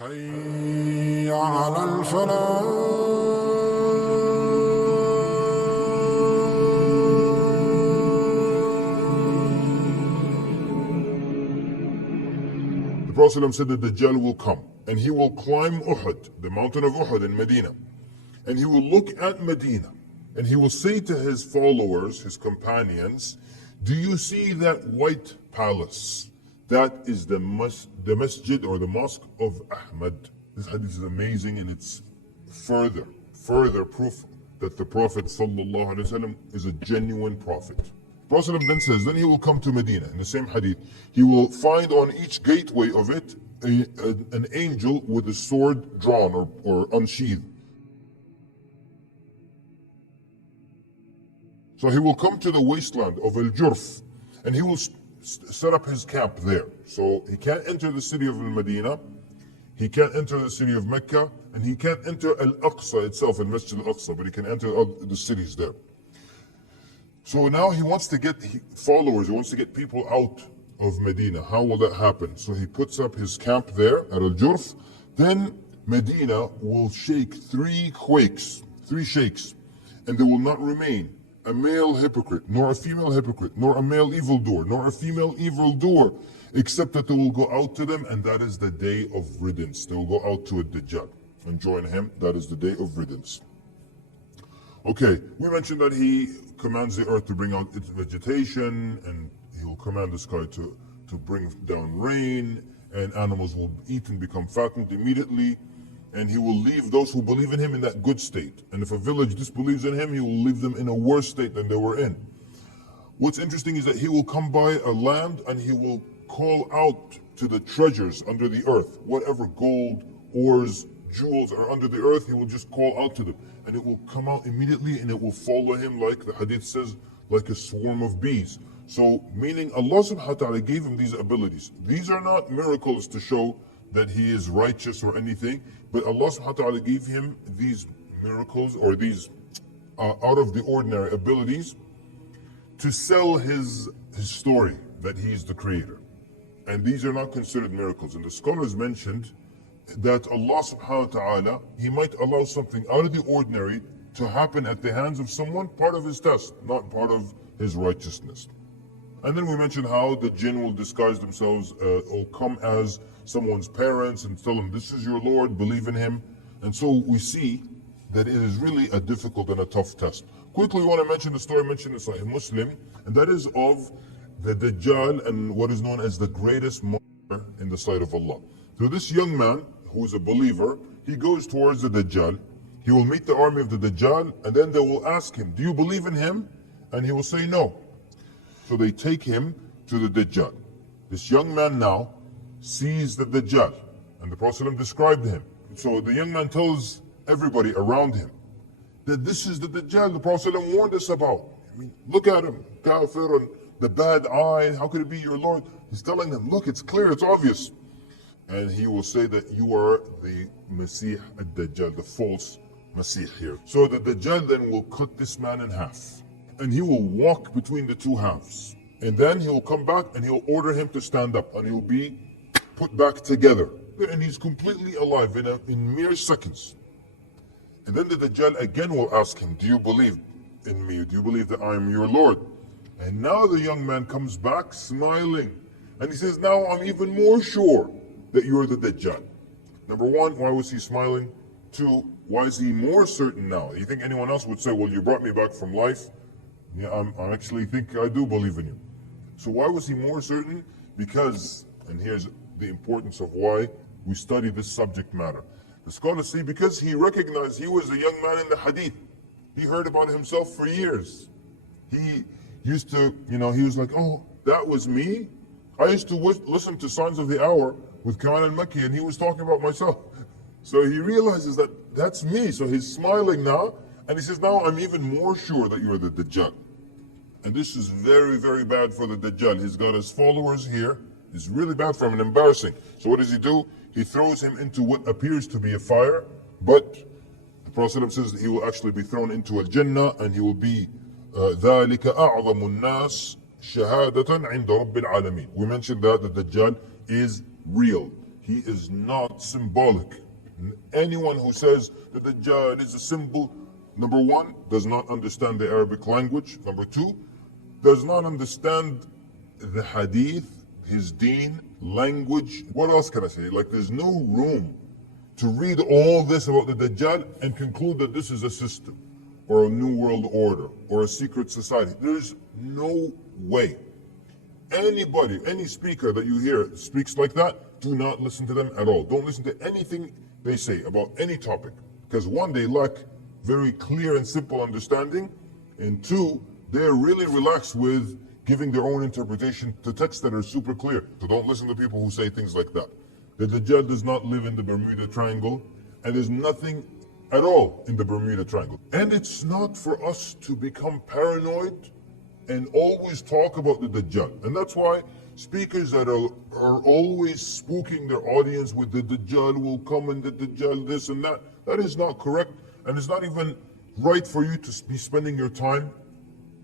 حي على الفلاح. The Prophet said that the Dajjal will come and he will climb Uhud, the mountain of Uhud in Medina, and he will look at Medina and he will say to his followers, his companions, do you see that white palace? That is the masjid or the mosque of Ahmad. This hadith is amazing, and it's further proof that the Prophet ﷺ is a genuine prophet. The Prophet then says, then he will come to Medina. In the same hadith, he will find on each gateway of it an angel with a sword drawn or unsheathed. So he will come to the wasteland of Al-Jurf, and he will set up his camp there. So he can't enter the city of Al-Madinah, he can't enter the city of Mecca, and he can't enter Al-Aqsa itself, Al-Masjid Al-Aqsa, but he can enter the cities there. So now he wants to get followers, he wants to get people out of Medina. How will that happen? So he puts up his camp there at Al-Jurf. Then Medina will shake three shakes, and there will not remain a male hypocrite, nor a female hypocrite, nor a male evildoer, nor a female evildoer, except that they will go out to them, and that is the day of riddance. They will go out to a Dajjal and join him. That is the day of riddance. Okay, we mentioned that he commands the earth to bring out its vegetation, and he will command the sky to bring down rain, and animals will eat and become fattened immediately, and he will leave those who believe in him in that good state. And if a village disbelieves in him, he will leave them in a worse state than they were in. What's interesting is that he will come by a land and he will call out to the treasures under the earth. Whatever gold, ores, jewels are under the earth, he will just call out to them. And it will come out immediately, and it will follow him, like the hadith says, like a swarm of bees. So, meaning Allah subhanahu wa ta'ala gave him these abilities. These are not miracles to show that he is righteous or anything, but Allah subhanahu wa ta'ala gave him these miracles or these out of the ordinary abilities to sell his story that he is the creator. And these are not considered miracles. And the scholars mentioned that Allah subhanahu wa ta'ala, he might allow something out of the ordinary to happen at the hands of someone, part of his test, not part of his righteousness. And then we mentioned how the jinn will disguise themselves, will come as someone's parents and tell them, this is your Lord, believe in him. And so we see that it is really a difficult and a tough test. Quickly, we want to mention the story mentioned in Sahih Muslim, and that is of the Dajjal and what is known as the greatest martyr in the sight of Allah. So this young man, who is a believer, he goes towards the Dajjal. He will meet the army of the Dajjal, and then they will ask him, do you believe in him? And he will say no. So they take him to the Dajjal. This young man now sees the Dajjal, and the Prophet described him. So the young man tells everybody around him that this is the Dajjal the Prophet warned us about. I mean, look at him, kafir, and the bad eye, how could it be your Lord? He's telling them, look, it's clear, it's obvious. And he will say that you are the Masih ad-Dajjal, the false Masih here. So the Dajjal then will cut this man in half, and he will walk between the two halves. And then he will come back and he'll order him to stand up, and he'll be put back together. And he's completely alive in mere seconds. And then the Dajjal again will ask him, do you believe in me? Do you believe that I am your Lord? And now the young man comes back smiling. And he says, now I'm even more sure that you're the Dajjal. Number one, why was he smiling? Two, why is he more certain now? You think anyone else would say, well, you brought me back from life? Yeah, I actually think I do believe in you. So why was he more certain? Because, and here's the importance of why we study this subject matter. The scholars say because he recognized he was a young man in the hadith. He heard about himself for years. He used to, he was like, oh, that was me? I used to listen to Signs of the Hour with Kamal al-Makki, and he was talking about myself. So he realizes that that's me. So he's smiling now, and he says, now I'm even more sure that you're the Dajjal. And this is very, very bad for the Dajjal. He's got his followers here. It's really bad for him and embarrassing. So what does he do? He throws him into what appears to be a fire, but the Prophet says that he will actually be thrown into a Jannah, and he will be ذَلِكَ أَعْظَمُ النَّاسِ شَهَادَةً عِنْدَ رَبِّ الْعَالَمِينَ. We mentioned that the Dajjal is real. He is not symbolic. Anyone who says that the Dajjal is a symbol, number one, does not understand the Arabic language. Number two, does not understand the hadith, his deen, language. What else can I say? Like, there's no room to read all this about the Dajjal and conclude that this is a system or a new world order or a secret society. There's no way. Anybody, any speaker that you hear speaks like that, do not listen to them at all. Don't listen to anything they say about any topic. Because one, they lack very clear and simple understanding, and two, they're really relaxed with giving their own interpretation to texts that are super clear. So don't listen to people who say things like that. The Dajjal does not live in the Bermuda Triangle, and there's nothing at all in the Bermuda Triangle. And it's not for us to become paranoid and always talk about the Dajjal. And that's why speakers that are always spooking their audience with the Dajjal will come and the Dajjal this and that, that is not correct. And it's not even right for you to be spending your time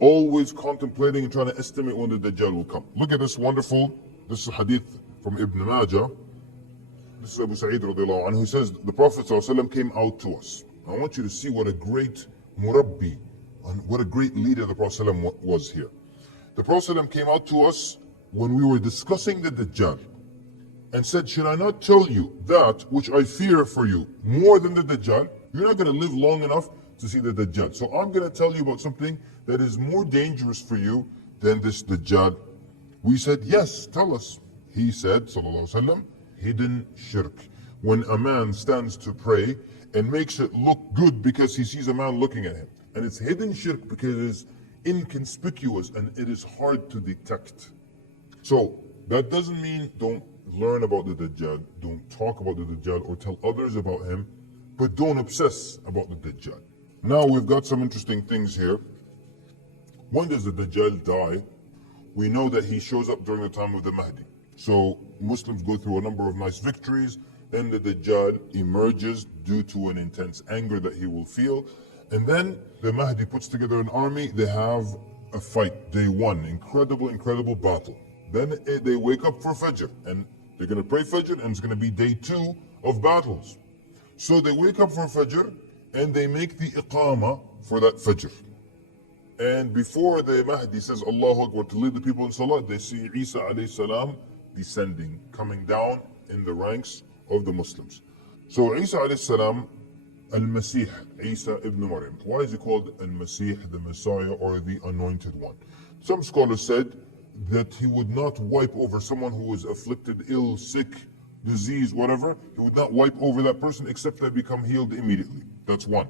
always contemplating and trying to estimate when the Dajjal will come. Look at this wonderful, this is a hadith from Ibn Majah. This is Abu Sa'id radiallahu anhu. He says, the Prophet ﷺ came out to us. I want you to see what a great murabbi, and what a great leader the Prophet ﷺ was here. The Prophet ﷺ came out to us when we were discussing the Dajjal and said, should I not tell you that which I fear for you more than the Dajjal? You're not going to live long enough to see the Dajjal. So I'm going to tell you about something that is more dangerous for you than this Dajjal. We said, yes, tell us. He said, sallallahu alaihi wasallam, hidden shirk. When a man stands to pray and makes it look good because he sees a man looking at him. And it's hidden shirk because it is inconspicuous and it is hard to detect. So that doesn't mean don't learn about the Dajjal, don't talk about the Dajjal or tell others about him, but don't obsess about the Dajjal. Now we've got some interesting things here. When does the Dajjal die? We know that he shows up during the time of the Mahdi. So Muslims go through a number of nice victories, then the Dajjal emerges due to an intense anger that he will feel, and then the Mahdi puts together an army. They have a fight, day one, incredible battle. Then they wake up for Fajr, and they're going to pray Fajr, and it's going to be day two of battles. So they wake up for Fajr, and they make the Iqamah for that Fajr. And before the Mahdi says Allahu Akbar to lead the people in Salah, they see Isa alayhi salam descending, coming down in the ranks of the Muslims. So Isa alayhi salam, Al-Masih, Isa ibn Maryam. Why is he called Al-Masih, the Messiah or the Anointed One? Some scholars said that he would not wipe over someone who was afflicted, ill, sick, disease, whatever. He would not wipe over that person except they become healed immediately. That's one.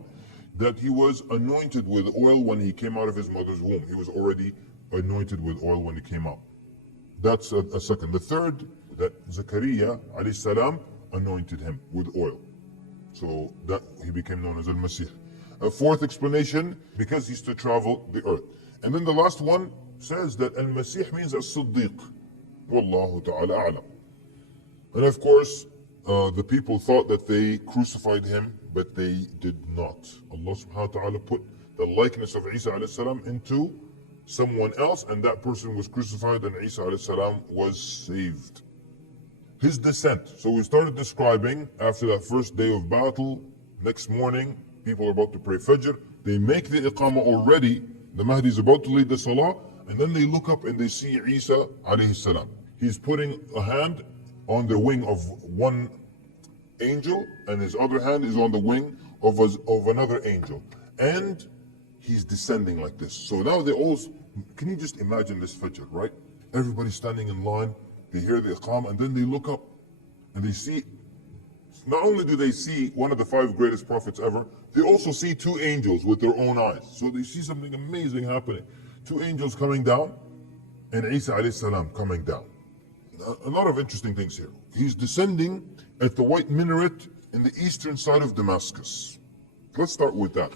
That he was anointed with oil when he came out of his mother's womb. He was already anointed with oil when he came out. That's a second. The third, that Zakaria alayhi salam anointed him with oil. So that he became known as Al-Masih. A fourth explanation, because he used to travel the earth. And then the last one says that Al-Masih means As-Siddiq. Wallahu ta'ala a'lam. And of course, the people thought that they crucified him, but they did not. Allah subhanahu wa ta'ala put the likeness of Isa alayhi salam into someone else, and that person was crucified, and Isa alayhi salam was saved. His descent. So we started describing after that first day of battle, next morning, people are about to pray Fajr, they make the Iqamah already, the Mahdi is about to lead the Salah, and then they look up and they see Isa alayhi salam. He's putting a hand on the wing of one angel, and his other hand is on the wing of another angel. And he's descending like this. So now they all, can you just imagine this Fajr, right? Everybody's standing in line, they hear the Iqamah, and then they look up and they see, not only do they see one of the 5 greatest prophets ever, they also see 2 angels with their own eyes. So they see something amazing happening. 2 angels coming down, and Isa alayhi salam coming down. A lot of interesting things here. He's descending at the white minaret in the eastern side of Damascus. Let's start with that.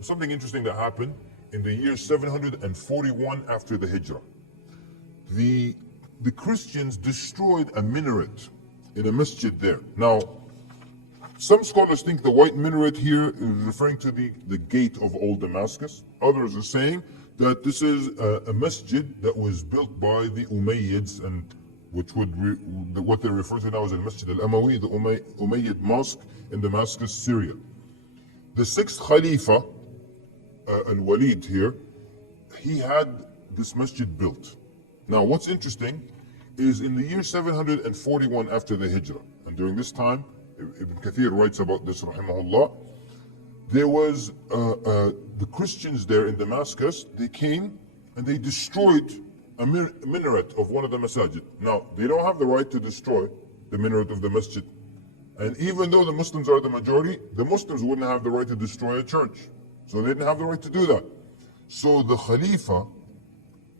Something interesting that happened in the year 741 after the Hijrah. The Christians destroyed a minaret in a masjid there. Now, some scholars think the white minaret here is referring to the gate of old Damascus. Others are saying that this is a masjid that was built by the Umayyads and which what they refer to now as Al-Masjid Al-Amawi, the Umayyad Mosque in Damascus, Syria. The sixth Khalifa, Al-Walid here, he had this masjid built. Now what's interesting is in the year 741 after the Hijrah, and during this time, Ibn Kathir writes about this, rahimahullah, there was the Christians there in Damascus, they came and they destroyed a minaret of one of the masajid. Now, they don't have the right to destroy the minaret of the masjid. And even though the Muslims are the majority, the Muslims wouldn't have the right to destroy a church. So they didn't have the right to do that. So the Khalifa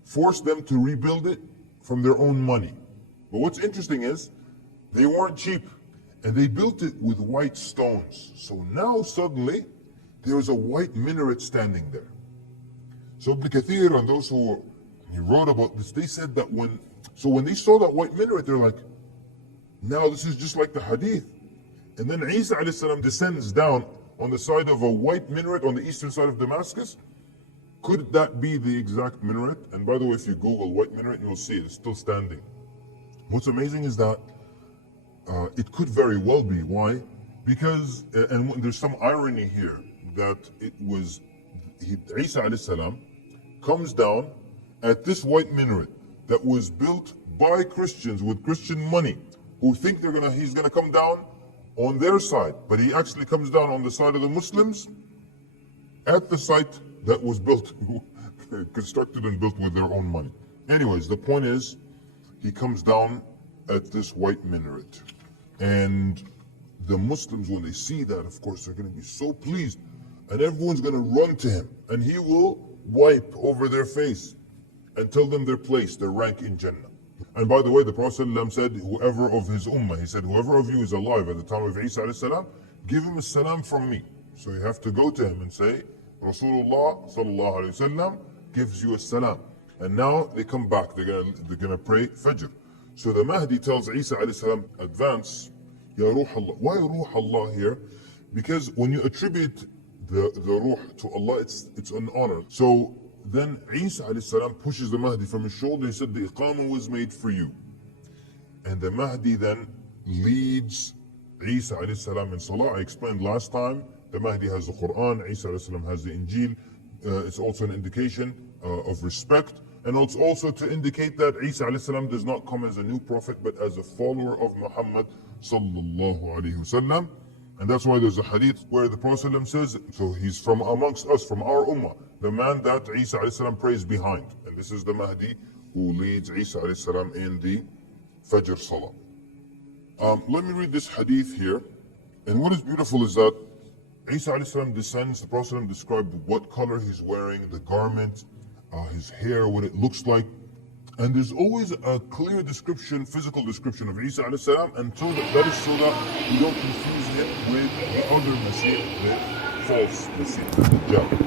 forced them to rebuild it from their own money. But what's interesting is, they weren't cheap. And they built it with white stones. So now suddenly, there is a white minaret standing there. So Ibn Kathir and those who he wrote about this, they said that when they saw that white minaret, they're like, now this is just like the hadith. And then Isa alayhi salam descends down on the side of a white minaret on the eastern side of Damascus. Could that be the exact minaret? And by the way, if you Google white minaret, you'll see it's still standing. What's amazing is that it could very well be. Why? Because, and there's some irony here, that it was, Isa alayhi salam comes down at this white minaret that was built by Christians with Christian money, who think he's gonna come down on their side, but he actually comes down on the side of the Muslims at the site that was built, constructed and built with their own money. Anyways, the point is, he comes down at this white minaret. And the Muslims, when they see that, of course, they're going to be so pleased. And everyone's going to run to him. And he will wipe over their face and tell them their place, their rank in Jannah. And by the way, the Prophet ﷺ said, whoever of his ummah, he said, whoever of you is alive at the time of Isa alayhi salam, give him a salam from me. So you have to go to him and say, Rasulullah sallallahu alayhi wasallam gives you a salam. And now they come back, they're gonna pray Fajr. So the Mahdi tells Isa alayhi salam, advance, Ya Ruh Allah. Why Ruh Allah here? Because when you attribute the Ruh to Allah, it's an honor. So then Isa alayhi salam pushes the Mahdi from his shoulder. He said, the Iqamah was made for you. And the Mahdi then leads Isa alayhi salam in Salah. I explained last time, the Mahdi has the Quran, Isa alayhi salam has the Injil. It's also an indication of respect. And it's also to indicate that Isa alayhi salam does not come as a new prophet, but as a follower of Muhammad sallallahu alayhi wasallam. And that's why there's a hadith where the Prophet ﷺ says, so he's from amongst us, from our ummah, the man that Isa alayhi salam prays behind. And this is the Mahdi who leads Isa alayhi salam in the Fajr Salah. Let me read this hadith here. And what is beautiful is that Isa alayhi salam descends, the Prophet ﷺ described what color he's wearing, the garment, his hair, what it looks like. And there's always a clear description, physical description of Isa alayhi salam, until that is so that we don't confuse it with the other Masih, the false Masih, the Dajjal.